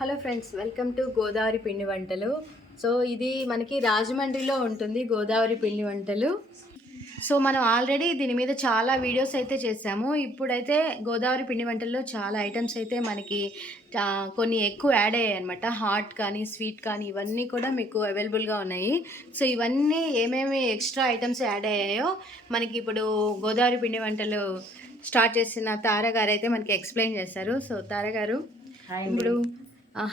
Hello friends, welcome to Godavari పిండి వంటలు. So ఇది మనకి రాజమండ్రిలో ఉంటుంది గోదావరి పిండి వంటలు. సో మనం ఆల్రెడీ దీని మీద చాలా వీడియోస్ అయితే చేసాము. ఇప్పుడైతే గోదావరి పిండి వంటల్లో చాలా ఐటమ్స్ అయితే మనకి కొన్ని ఎక్కువ యాడ్ అయ్యాయి అనమాట. హాట్ కానీ స్వీట్ కానీ ఇవన్నీ కూడా మీకు అవైలబుల్గా ఉన్నాయి. సో ఇవన్నీ ఏమేమి ఎక్స్ట్రా ఐటమ్స్ యాడ్ అయ్యాయో మనకి ఇప్పుడు గోదావరి పిండి వంటలు స్టార్ట్ చేసిన తారా గారు అయితే మనకి ఎక్స్ప్లెయిన్ చేస్తారు. సో తారా గారు ఇప్పుడు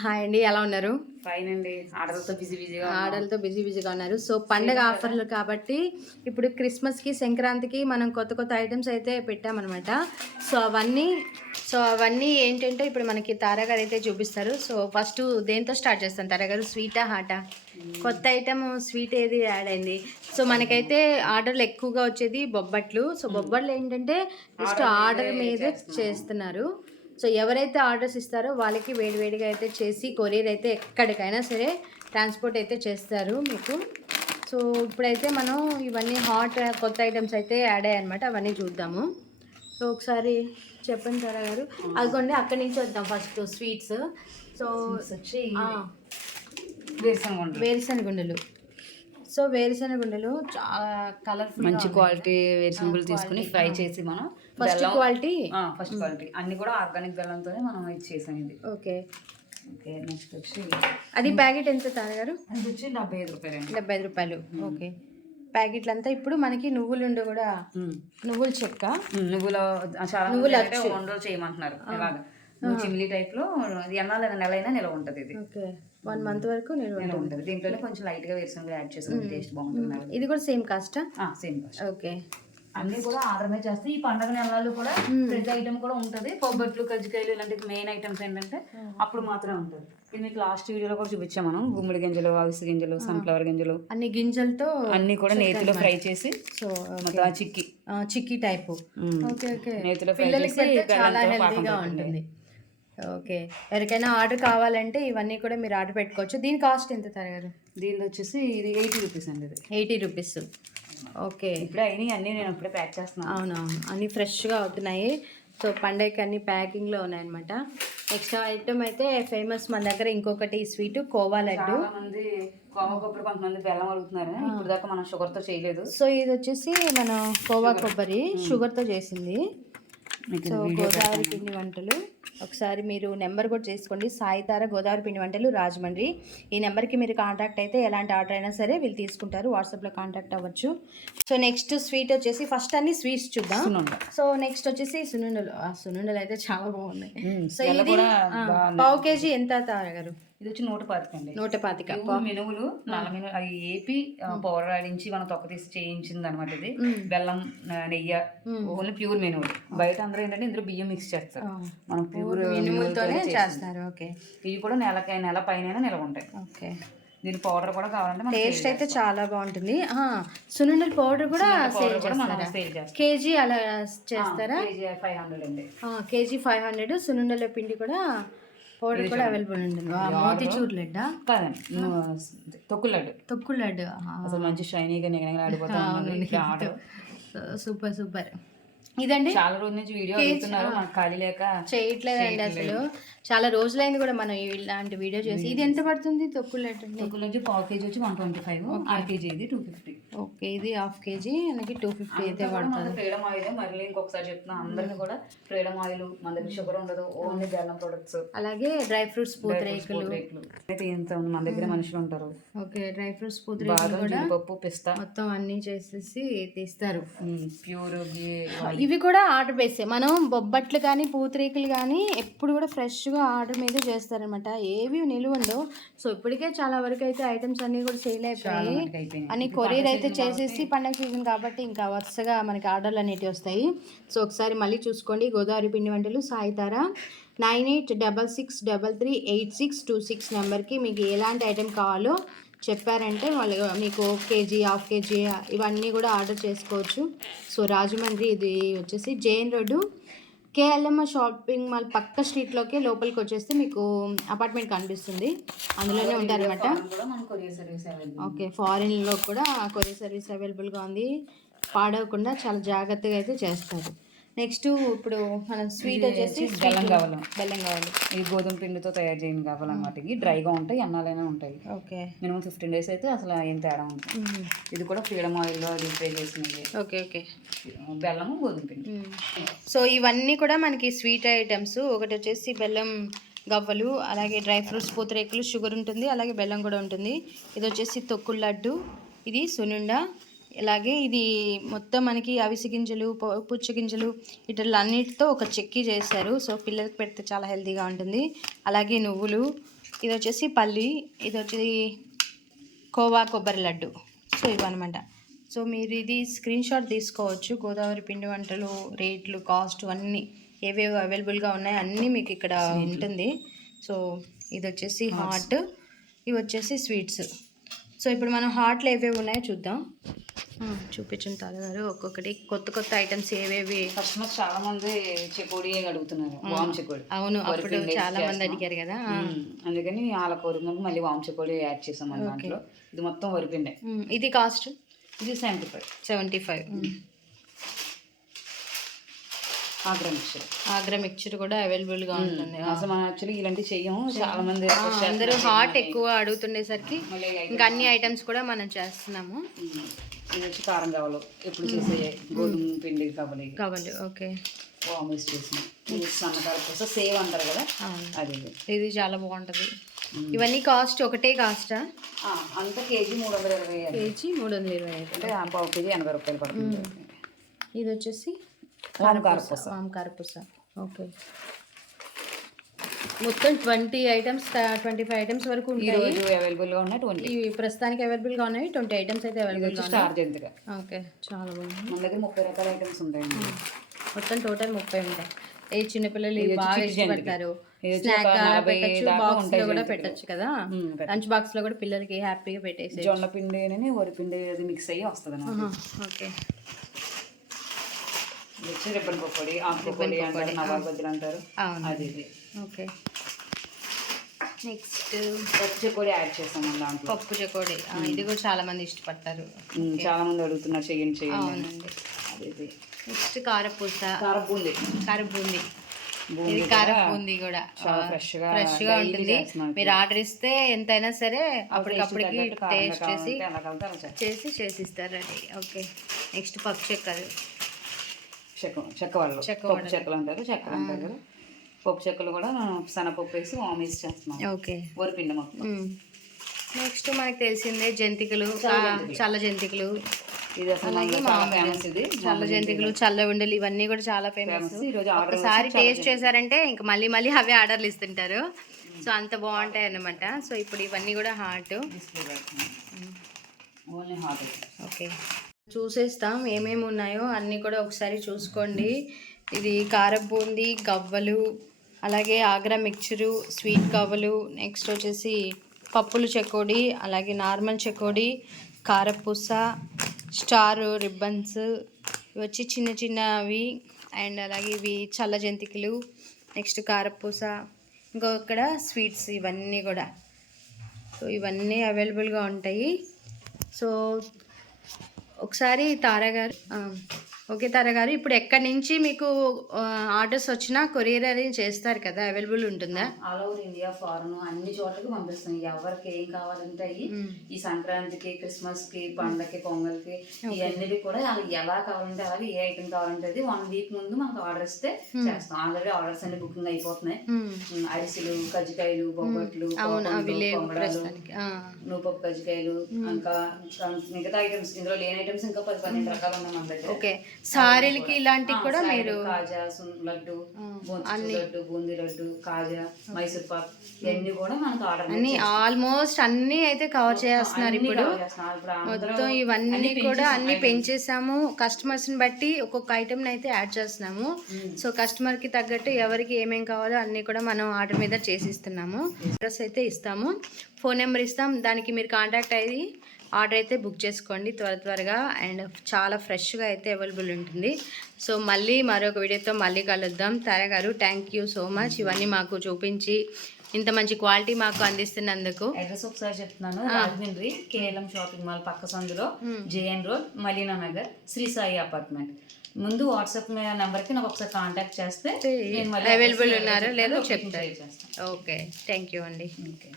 హాయ్ అండి, ఎలా ఉన్నారు? ఫైన్ అండి. ఆర్డర్లతో బిజీగా ఉన్నారు. సో పండగ ఆఫర్లు కాబట్టి ఇప్పుడు క్రిస్మస్కి, సంక్రాంతికి మనం కొత్త కొత్త ఐటమ్స్ అయితే పెట్టామన్నమాట. సో అవన్నీ ఏంటంటే ఇప్పుడు మనకి తారా గారు అయితే చూపిస్తారు. సో ఫస్ట్ దేంతో స్టార్ట్ చేస్తాను తారా గారు? స్వీటా హాటా? కొత్త ఐటమ్ స్వీట్ ఏది యాడ్ అయింది? సో మనకైతే ఆర్డర్లు ఎక్కువగా వచ్చేది బొబ్బట్లు. సో బొబ్బట్లు ఏంటంటే జస్ట్ ఆర్డర్ మీద చేస్తున్నారు. సో ఎవరైతే ఆర్డర్స్ ఇస్తారో వాళ్ళకి వేడివేడిగా అయితే చేసి కొరియర్ అయితే ఎక్కడికైనా సరే ట్రాన్స్పోర్ట్ అయితే చేస్తారు మీకు. సో ఇప్పుడైతే మనం ఇవన్నీ హాట్ కొత్త ఐటమ్స్ అయితే యాడ్ అయ్యాయి అనమాట. అవన్నీ చూద్దాము. సో ఒకసారి చెప్పండి తారా గారు. అదిగోండి అక్కడి నుంచి వద్దాం. First sweets. సో వచ్చి వేరుశనగుండలు. సో వేరుశనగుండలు చాలా కలర్ఫుల్, మంచి క్వాలిటీ వేరుశనగుండలు తీసుకుని ఫ్రై చేసి మనం ఫస్ట్ క్వాలిటీ అన్ని కూడా ఆర్గానిక్ బెల్లంతోనే మనం ఇది చేసాం. ఇది ఓకే. నెక్స్ట్ వచ్చి అది ప్యాకెట్ ఎంత తారా గారు? అది వచ్చి 75 రూపాయలు. 75 రూపాయలు. ఓకే. ప్యాకెట్లు అంతా ఇప్పుడు మనకి నువ్వులుండి కూడా నువ్వుల చెక్క, నువ్వులు వండలు చేయమంటున్నారు. ఇలాగా చిమ్లీ టైప్ లో నెల అయినా నిలవ ఉంటుంది. ఇది ఓకే 1 మంత్ వరకు నిలవ ఉంటుంది. దీంట్లోనే కొంచెం లైట్ గా వేరుశనగలు యాడ్ చేసుకుని టేస్ట్ బాగుంటుంది. ఇది కూడా సేమ్ కాస్టా? Same cost. ఓకే. అన్ని కూడా ఆర్డర్ మీద చేస్తే ఈ పండగ నెలలు కూడా ఫ్రెష్ ఐటమ్ కూడా ఉంటుంది. బొబ్బట్లు, కజ్జికాయలు ఇలాంటి మెయిన్ ఐటమ్స్ ఏంటంటే అప్పుడు మాత్రమే ఉంటుంది. ఇది మీకు లాస్ట్ వీడియోలో కూడా చూపించాం మనం. గుమ్మడి గింజలు, అవిసె గింజలు, సన్ఫ్లవర్ గింజలు అన్ని గింజలతో అన్ని కూడా నేతిలో ఫ్రై చేసి, సో మొత్తం చిక్కీ టైపు నేతిలో ఫ్రై చేసి చాలా హెల్తీగా ఉంటుంది. ఓకే. ఎవరికైనా ఆర్డర్ కావాలంటే ఇవన్నీ కూడా మీరు ఆర్డర్ పెట్టుకోవచ్చు. దీని కాస్ట్ ఎంత తరగారు? దీని వచ్చేసి ఇది 80 రూపీస్ అండి. ఇది 80 రూపీస్. ఓకే. ఇప్పుడే అయినాయి అన్నీ, నేను ఇప్పుడే ప్యాక్ చేస్తున్నాను. అవునవును, అన్నీ ఫ్రెష్గా అవుతున్నాయి. సో పండగకి అన్ని ప్యాకింగ్లో ఉన్నాయన్నమాట. నెక్స్ట్ ఐటమ్ అయితే ఫేమస్ మన దగ్గర ఇంకొకటి స్వీట్ కోవా లడ్డు. మంది కోవా కొబ్బరి, కొంతమంది బెల్లం అడుగుతున్నారు. ఇప్పుడు దాకా మనం షుగర్తో చేయలేదు. సో ఇది వచ్చేసి మన కోవా కొబ్బరి షుగర్తో చేసింది. సో గోదావరి పిండి వంటలు ఒకసారి మీరు నెంబర్ కూడా చేసుకోండి. సాయి తారా గోదావరి పిండి వంటలు రాజమండ్రి. ఈ నెంబర్కి మీరు కాంటాక్ట్ అయితే ఎలాంటి ఆర్డర్ అయినా సరే వీళ్ళు తీసుకుంటారు. వాట్సాప్లో కాంటాక్ట్ అవ్వచ్చు. సో నెక్స్ట్ స్వీట్ వచ్చేసి ఫస్ట్ అన్ని స్వీట్స్ చూద్దాం. సో నెక్స్ట్ వచ్చేసి సున్నుండలు. సున్నుండలు అయితే చాలా బాగున్నాయి. సో ఇది పావు కేజీ ఎంత తారా గారు? ఇది వచ్చి 125 అండి. 125 మినువులు, నల్ల మినువులు అవి ఏపీ పౌడర్ ఆడించి మనం తొక్క తీసి చేయించింది అనమాట. ఇది బెల్లం, నెయ్యి, ఓన్లీ ప్యూర్ మినువులు. బయట అందరూ ఏంటంటే ఇందులో బియ్యం మిక్స్ చేస్తారు. మనం ప్యూర్ మినుములతోనే చేస్తారు. ఓకే. ఇవి కూడా నెల పైన నిలవ ఉంటాయి. ఓకే. దీని పౌడర్ కూడా కావాలంటే టేస్ట్ అయితే చాలా బాగుంటుంది. సున్నుండల పౌడర్ కూడా సేల్ చేస్తారా? కేజీ అలా చేస్తారా? 500 అండి. కేజీ 500. సున్నుండల పిండి కూడా పౌడర్ కూడా అవైలబుల్ ఉంటుంది. మోతిచూర్ లడ్డా కాదండి, తొక్కుల లడ్డు. అసలు మంచి షైనీగా నిగనిగలాడిపోతుంది. సూపర్. ఇదండి చాలా రోజుల నుంచి వీడియో అడుగుతున్నారు, మనకు ఖాళీ లేక చేయట్లేదండి. అసలు చాలా రోజులైంది కూడా మనం ఇలాంటి వీడియో చేసి. ఇది ఎంత పడుతుంది తొక్కుల లడ్డు? పావు కేజీ వచ్చి 125, అర కేజీ ఇది 250. ఓకే. ఇది హాఫ్ కేజీ మనకి 250 అయితే పడుతుంది. ఫ్రీడమ్ ఆయిల్ మళ్ళీ ఇంకొకసారి చెప్తున్నా అందరినీ కూడా, ఫ్రీడమ్ ఆయిల్ మన దగ్గర షుగర్ ఉండదు, ఓన్లీ బెల్లం ప్రొడక్ట్స్. అలాగే డ్రై ఫ్రూట్స్ పూతరేకులు అయితే ఎంత మన దగ్గర మనుషులు ఉంటారు. ఓకే. డ్రై ఫ్రూట్స్ పూతరేకులు కూడా పప్పు, పిస్తా మొత్తం అన్ని చేసేసి తీస్తారు. ప్యూర్ ఇవి కూడా ఆర్డర్ బేసే. మనం బొబ్బట్లు కానీ పూతరేకులు కానీ ఎప్పుడు కూడా ఫ్రెష్గా ఆర్డర్ మీద చేస్తారనమాట. ఏవి నిలువండో. సో ఇప్పటికే చాలా వరకు అయితే ఐటమ్స్ అన్నీ కూడా సేల్ అయిపోయాయి. అన్ని కొరియర్ అయితే చేసేసి పండగ సీజన్ కాబట్టి ఇంకా వరుసగా మనకి ఆర్డర్లు అనేటివి వస్తాయి. సో ఒకసారి మళ్ళీ చూసుకోండి. గోదావరి పిండి వంటలు సాయి తారా 9866338626 నెంబర్కి మీకు ఎలాంటి ఐటెం కావాలో చెప్పారంటే వాళ్ళు మీకు కేజీ, హాఫ్ కేజీ ఇవన్నీ కూడా ఆర్డర్ చేసుకోవచ్చు. సో రాజమండ్రి, ఇది వచ్చేసి Jain road, KLM shopping mall పక్క స్ట్రీట్లోకి లోపలికి వచ్చేస్తే మీకు అపార్ట్మెంట్ కనిపిస్తుంది. అందులోనే ఉంటారనమాట. ఓకే. ఫారిన్లో కూడా కొరియర్ సర్వీస్ అవైలబుల్గా ఉంది. పాడవకుండా చాలా జాగ్రత్తగా అయితే చేస్తారు. నెక్స్ట్ ఇప్పుడు మనం స్వీట్ వచ్చేసి బెల్లం కావాలి. బెల్లం కావాలి. ఈ గోధుమ పిండితో తయారు చేయని కావాలన్నమాట. ఇవి డ్రైగా ఉంటాయి, ఎన్నాలైనా ఉంటాయి. ఓకే. మినిమం 15 days అయితే అసలు ఏం తేడా ఉంటుంది. ఇది కూడా ఫ్రీడమ్ ఆయిల్లో డీప్ ఫ్రై చేసినవి. Okay okay. బెల్లము గోధుమ పిండి. సో ఇవన్నీ కూడా మనకి స్వీట్ ఐటమ్స్. ఒకటి వచ్చేసి బెల్లం గవ్వలు, అలాగే డ్రై ఫ్రూట్స్ పూతరేకులు, షుగర్ ఉంటుంది, అలాగే బెల్లం కూడా ఉంటుంది. ఇది వచ్చేసి తొక్కుడు లడ్డు, ఇది సునుండ, అలాగే ఇది మొత్తం మనకి అవిసె గింజలు, పుచ్చ గింజలు ఇట్లా అన్నిటితో ఒక చెక్కి చేశారు. సో పిల్లలకి పెడితే చాలా హెల్తీగా ఉంటుంది. అలాగే నువ్వులు, ఇది వచ్చేసి పల్లి, ఇది వచ్చి కోవా కొబ్బరి లడ్డు. సో ఇవన్నమాట. సో మీరు ఇది స్క్రీన్ షాట్ తీసుకోవచ్చు. గోదావరి పిండి వంటలు రేట్లు, కాస్ట్ అన్నీ ఏవేవి అవైలబుల్గా ఉన్నాయి అన్నీ మీకు ఇక్కడ ఉంటుంది. సో ఇది వచ్చేసి హాట్, ఇవి వచ్చేసి స్వీట్స్. సో ఇప్పుడు మనం హాట్లో ఏవేవి ఉన్నాయో చూద్దాం. చూపించిన తాతగారు ఒక్కొక్కటి కొత్త కొత్త ఐటమ్స్ ఏవేవి. కస్టమర్స్ చాలా మంది చెకోడి అడుగుతున్నారు, వామ్ చెకోడి. అవును, అప్పుడు చాలా మంది అడిగారు కదా, అందుకని వాళ్ళ కోరికలకు మళ్ళీ వామ్ చెకోడి యాడ్ చేసాం మన దాంట్లో. ఇది మొత్తం వరిపిండే. ఇది కాస్ట్ ఇది 75. ఆగ్రా మిక్చర్ కూడా అవైలబుల్గా ఉంటుంది. అసలు మనం యాక్చువల్లీ ఇలాంటివి చెయ్యము, చాలా మంది అందరూ హాట్ ఎక్కువ అడుగుతుండేసరికి ఇంకా అన్ని ఐటమ్స్ కూడా మనం చేస్తున్నాము. ఇది వచ్చి కారం కావాలి, ఎప్పుడు చేసే గోధుమ పిండి కావాలి. ఓకే. వామిస్ చేసిన ఇది సన్నకారం కోసం సేవ్ అంటారు కదా, అది ఇది చాలా బాగుంటుంది. ఇవన్నీ కాస్ట్ ఒకటే కాస్టా? అంతా కేజీ 320. కేజీ 320 అంటే పావు కేజీ 80 రూపాయలు పడుతుంది. ఇది వచ్చేసి కారపూస. ఓకే. మొత్తం 20 ఐటమ్స్ 25 ఐటమ్స్ వరకు ఉంటాయి. అవైలబుల్గా ఉన్నాయి. 20 ఇవి ప్రస్తుతానికి అవైలబుల్గా ఉన్నాయి. 20 ఐటమ్స్ అయితే అవైలబుల్గా ఉన్నాయి. ఓకే, చాలా బాగుంది. మన దగ్గర 30 రకాల ఐటమ్స్ ఉంటాయి. మొత్తం టోటల్ 30 ఉంటాయి. ఏ చిన్నపిల్లలు బాగా ఇష్టపడతారు. స్నాక్ పెట్టచ్చు, బాక్స్ లో కూడా పెట్టచ్చు కదా, లంచ్ బాక్స్ లో కూడా పిల్లలకి హ్యాపీగా పెట్టేసి. జొన్న పిండి వరి పిండి మిక్స్ అయ్యి వస్తుంది. ఓకే. రిబ్బన్ పకోడీ, ఆకు పకోడీ అంటారు, నవాబ్ బజ్జీలు అంటారు. అది ఓకే. నెక్స్ట్ పప్పు చెకోడి యాడ్ చేస్తాము దాంట్లో. పప్పు చెకోడి, ఇది కూడా చాలా మంది ఇష్టపడతారు. చాలా మంది అడుగుతున్నారు, చెయ్యండి. అవునండి. అది నెక్స్ట్ కారపూస, కారబూంది. ఇది కారబూంది కూడా చాలా ఫ్రెష్గా ఉంటుంది. మీరు ఆర్డర్ ఇస్తే ఎంతైనా సరే అప్పటికప్పటికి టేస్ట్ చేసి చేసిస్తారండి. ఓకే. నెక్స్ట్ పప్పు చెక్కలు, చెక్క చెక్కలు అంటారు కదా. పప్పు చెక్కలు కూడా శనగపప్పు వేసి వామిస్ చేస్తున్నాం. ఓకే. వరిపిండి మొత్తం. నెక్స్ట్ మనకు తెలిసిందే జంతికలు, చల్ల జంతికలు. ఇది అసలు ఫేమస్. ఇది చల్ల జంతికలు, చల్ల ఉండలు ఇవన్నీ కూడా చాలా ఫేమస్. ఒకసారి టేస్ట్ చేశారంటే ఇంకా మళ్ళీ మళ్ళీ అవే ఆర్డర్లు ఇస్తుంటారు. సో అంత బాగుంటాయి అన్నమాట. సో ఇప్పుడు ఇవన్నీ కూడా హాట్. ఓకే. చూసేస్తాం ఏమేమి ఉన్నాయో అన్నీ కూడా ఒకసారి చూసుకోండి. ఇది కారం బూందీ, గవ్వలు, అలాగే ఆగ్రా మిక్చరు, స్వీట్ గవ్వలు, నెక్స్ట్ వచ్చేసి పప్పులు చెకోడి, అలాగే నార్మల్ చెకోడి, కారపూస, స్టార్ రిబ్బన్స్, ఇవి వచ్చి చిన్న చిన్నవి, అండ్ అలాగే ఇవి చల్ల జంతికలు, నెక్స్ట్ కారపూస, ఇంకొకక్కడ స్వీట్స్, ఇవన్నీ కూడా. సో ఇవన్నీ అవైలబుల్గా ఉంటాయి. సో ఒకసారి తారాగారు, ఓకే తారాగారు, ఇప్పుడు ఎక్కడి నుంచి మీకు ఆర్డర్స్ వచ్చినా కొరియర్ అరేంజ్ చేస్తారు కదా, అవైలబుల్ ఉంటుందా? ఆల్ ఓవర్ ఇండియా, ఫారెన్ అన్ని చోట్లకి పంపిస్తాం. ఎవరికి ఏం కావాలంటే అవి ఈ సంక్రాంతికి, క్రిస్మస్ కి, పండగకి, పొంగల్కి ఇవన్నీ కూడా వాళ్ళకి ఎలా కావాలంటే అలాగే, ఏ ఐటమ్ కావాలంటే అది 1 week ముందు మనకు ఆర్డర్ ఇస్తే చేస్తాం. ఆల్రెడీ ఆర్డర్స్ అన్ని బుకింగ్ అయిపోతున్నాయి. అరిసెలు, కజ్జికాయలు, బొబ్బట్లు, నూపప్పు కజ్జికాయలు, ఇంకా మిగతా ఐటమ్స్, ఇందులో లేని ఐటమ్స్ ఇంకా 10-12 రకాలు ఉన్నాయి మన దగ్గర. ఓకే. సారీలకి ఇలాంటివి కూడా మీరు కాజా, లడ్డు, లడ్డు, బూందీ లడ్డు, కాజా, మైసూర్ పాక్ ఇవన్నీ కూడా మనకు ఆర్డర్ అన్ని ఆల్మోస్ట్ అన్ని అయితే కవర్ చేస్తున్నారు. ఇప్పుడు మొత్తం ఇవన్నీ కూడా అన్ని పెంచేసాము. కస్టమర్స్ ని బట్టి ఒక్కొక్క ఐటమ్ అయితే యాడ్ చేస్తున్నాము. సో కస్టమర్ కి తగ్గట్టు ఎవరికి ఏమేం కావాలో అన్ని కూడా మనం ఆర్డర్ మీద చేసిస్తున్నాము. అడ్రస్ అయితే ఇస్తాము, ఫోన్ నెంబర్ ఇస్తాం, దానికి మీరు కాంటాక్ట్ అయ్యి ఆర్డర్ అయితే బుక్ చేసుకోండి త్వరగా. అండ్ చాలా ఫ్రెష్గా అయితే అవైలబుల్ ఉంటుంది. సో మళ్ళీ మరొక వీడియోతో మళ్ళీ కలుద్దాం. తారా గారు, థ్యాంక్ యూ సో మచ్ ఇవన్నీ మాకు చూపించి ఇంత మంచి క్వాలిటీ మాకు అందిస్తున్నందుకు. అడ్రస్ ఒకసారి చెప్తున్నాను. రాజమండ్రి కేఎల్ఎం షాపింగ్ మాల్ పక్క సందులో JN road, Malina Nagar, Sri Sai apartment. ముందు వాట్సాప్ నెంబర్కి నాకు ఒకసారి కాంటాక్ట్ చేస్తే అవైలబుల్ ఉన్నారో లేదో చెప్తారు. ఓకే, థ్యాంక్ యూ అండి. ఓకే.